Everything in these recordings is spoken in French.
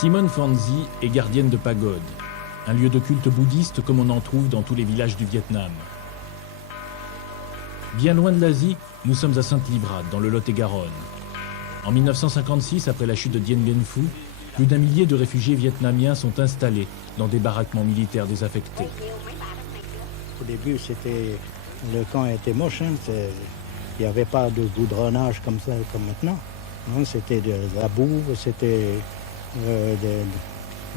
Simone Fanzi est gardienne de pagode, un lieu de culte bouddhiste comme on en trouve dans tous les villages du Vietnam. Bien loin de l'Asie, nous sommes à Sainte-Livrade, dans le Lot-et-Garonne. En 1956, après la chute de Dien Bien Phu, plus d'un millier de réfugiés vietnamiens sont installés dans des baraquements militaires désaffectés. Au début, le camp était moche. Il n'y avait pas de goudronnage comme ça, comme maintenant. Non, c'était de la boue, c'était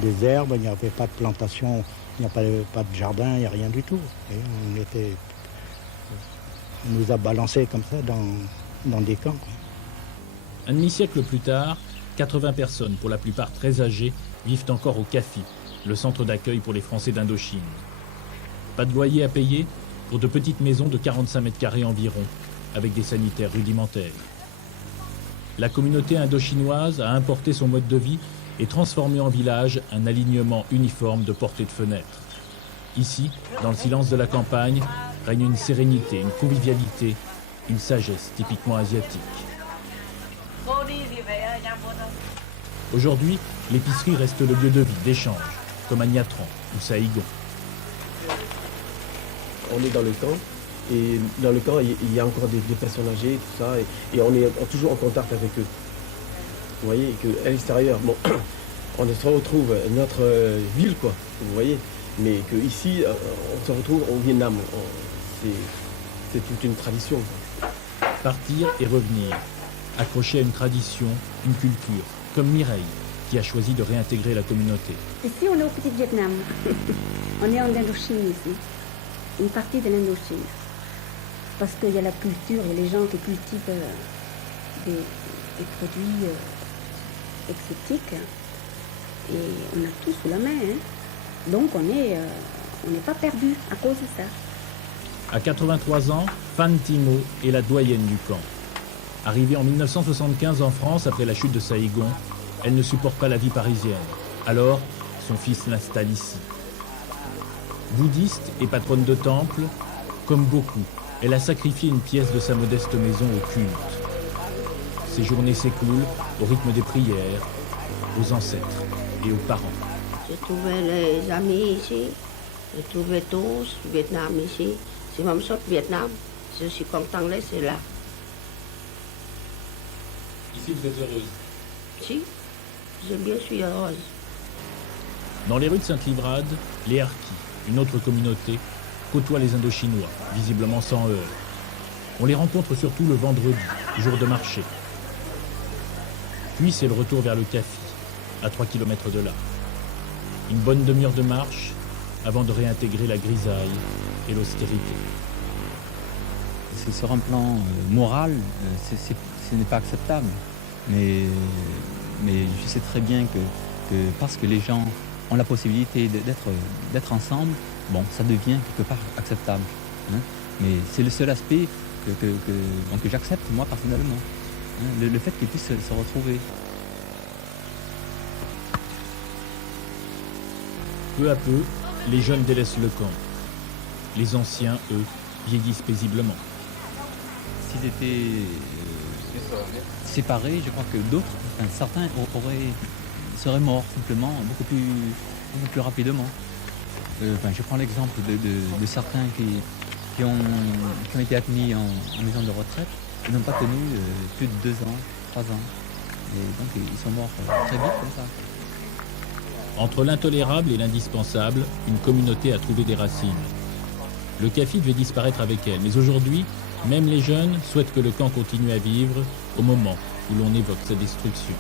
des herbes, il n'y avait pas de plantation, il n'y a pas de jardin, il n'y a rien du tout. Et on nous a balancés comme ça dans des camps. Un demi-siècle plus tard, 80 personnes, pour la plupart très âgées, vivent encore au CAFI, le centre d'accueil pour les Français d'Indochine. Pas de loyer à payer pour de petites maisons de 45 mètres carrés environ, avec des sanitaires rudimentaires. La communauté indo-chinoise a importé son mode de vie et transformé en village un alignement uniforme de portes et de fenêtres. Ici, dans le silence de la campagne, règne une sérénité, une convivialité, une sagesse typiquement asiatique. Aujourd'hui, l'épicerie reste le lieu de vie, d'échange, comme à Nha Tran ou Saigon. On est dans le camp, et dans le camp, il y a encore des personnes âgées, tout ça, et on est toujours en contact avec eux. Vous voyez, qu'à l'extérieur, bon, on se retrouve notre ville, quoi, vous voyez, mais qu'ici, on se retrouve au Vietnam. C'est toute une tradition. Partir et revenir, accroché à une tradition, une culture, comme Mireille, qui a choisi de réintégrer la communauté. Ici, on est au Petit Vietnam. On est en Indochine ici, une partie de l'Indochine. Parce qu'il y a la culture et les gens qui cultivent des produits exotiques. Et on a tout sous la main. Hein. Donc on n'est pas perdu à cause de ça. À 83 ans, Phan Thi-Mo est la doyenne du camp. Arrivée en 1975 en France après la chute de Saigon, elle ne supporte pas la vie parisienne. Alors, son fils l'installe ici. Bouddhiste et patronne de temple, comme beaucoup, elle a sacrifié une pièce de sa modeste maison au culte. Ses journées s'écoulent au rythme des prières, aux ancêtres et aux parents. J'ai trouvé les amis ici, j'ai trouvé tous Vietnam ici. C'est même chose Vietnam, je suis content de laisser là. Ici, vous êtes heureuse? Si, je bien suis heureuse. Dans les rues de Sainte-Livrade, les Harkis, une autre communauté, côtoient les Indochinois, visiblement sans heurts. On les rencontre surtout le vendredi, jour de marché. Puis c'est le retour vers le CAFI, à 3 km de là. Une bonne demi-heure de marche avant de réintégrer la grisaille et l'austérité. Sur un plan moral, ce n'est pas acceptable. Mais je sais très bien que parce que les gens ont la possibilité d'être ensemble, bon, ça devient quelque part acceptable. Hein. Mais c'est le seul aspect que j'accepte, moi, personnellement. Hein, le fait qu'ils puissent se retrouver. Peu à peu, les jeunes délaissent le camp. Les anciens, eux, vieillissent paisiblement. S'ils étaient séparés, je crois que d'autres, enfin, certains seraient morts simplement beaucoup plus rapidement. Je prends l'exemple de certains qui ont été admis en maison de retraite. Ils n'ont pas tenu plus de 2 ans, 3 ans. Et donc ils sont morts très vite comme ça. Entre l'intolérable et l'indispensable, une communauté a trouvé des racines. Le CAFI devait disparaître avec elle, mais aujourd'hui, même les jeunes souhaitent que le camp continue à vivre au moment où l'on évoque sa destruction.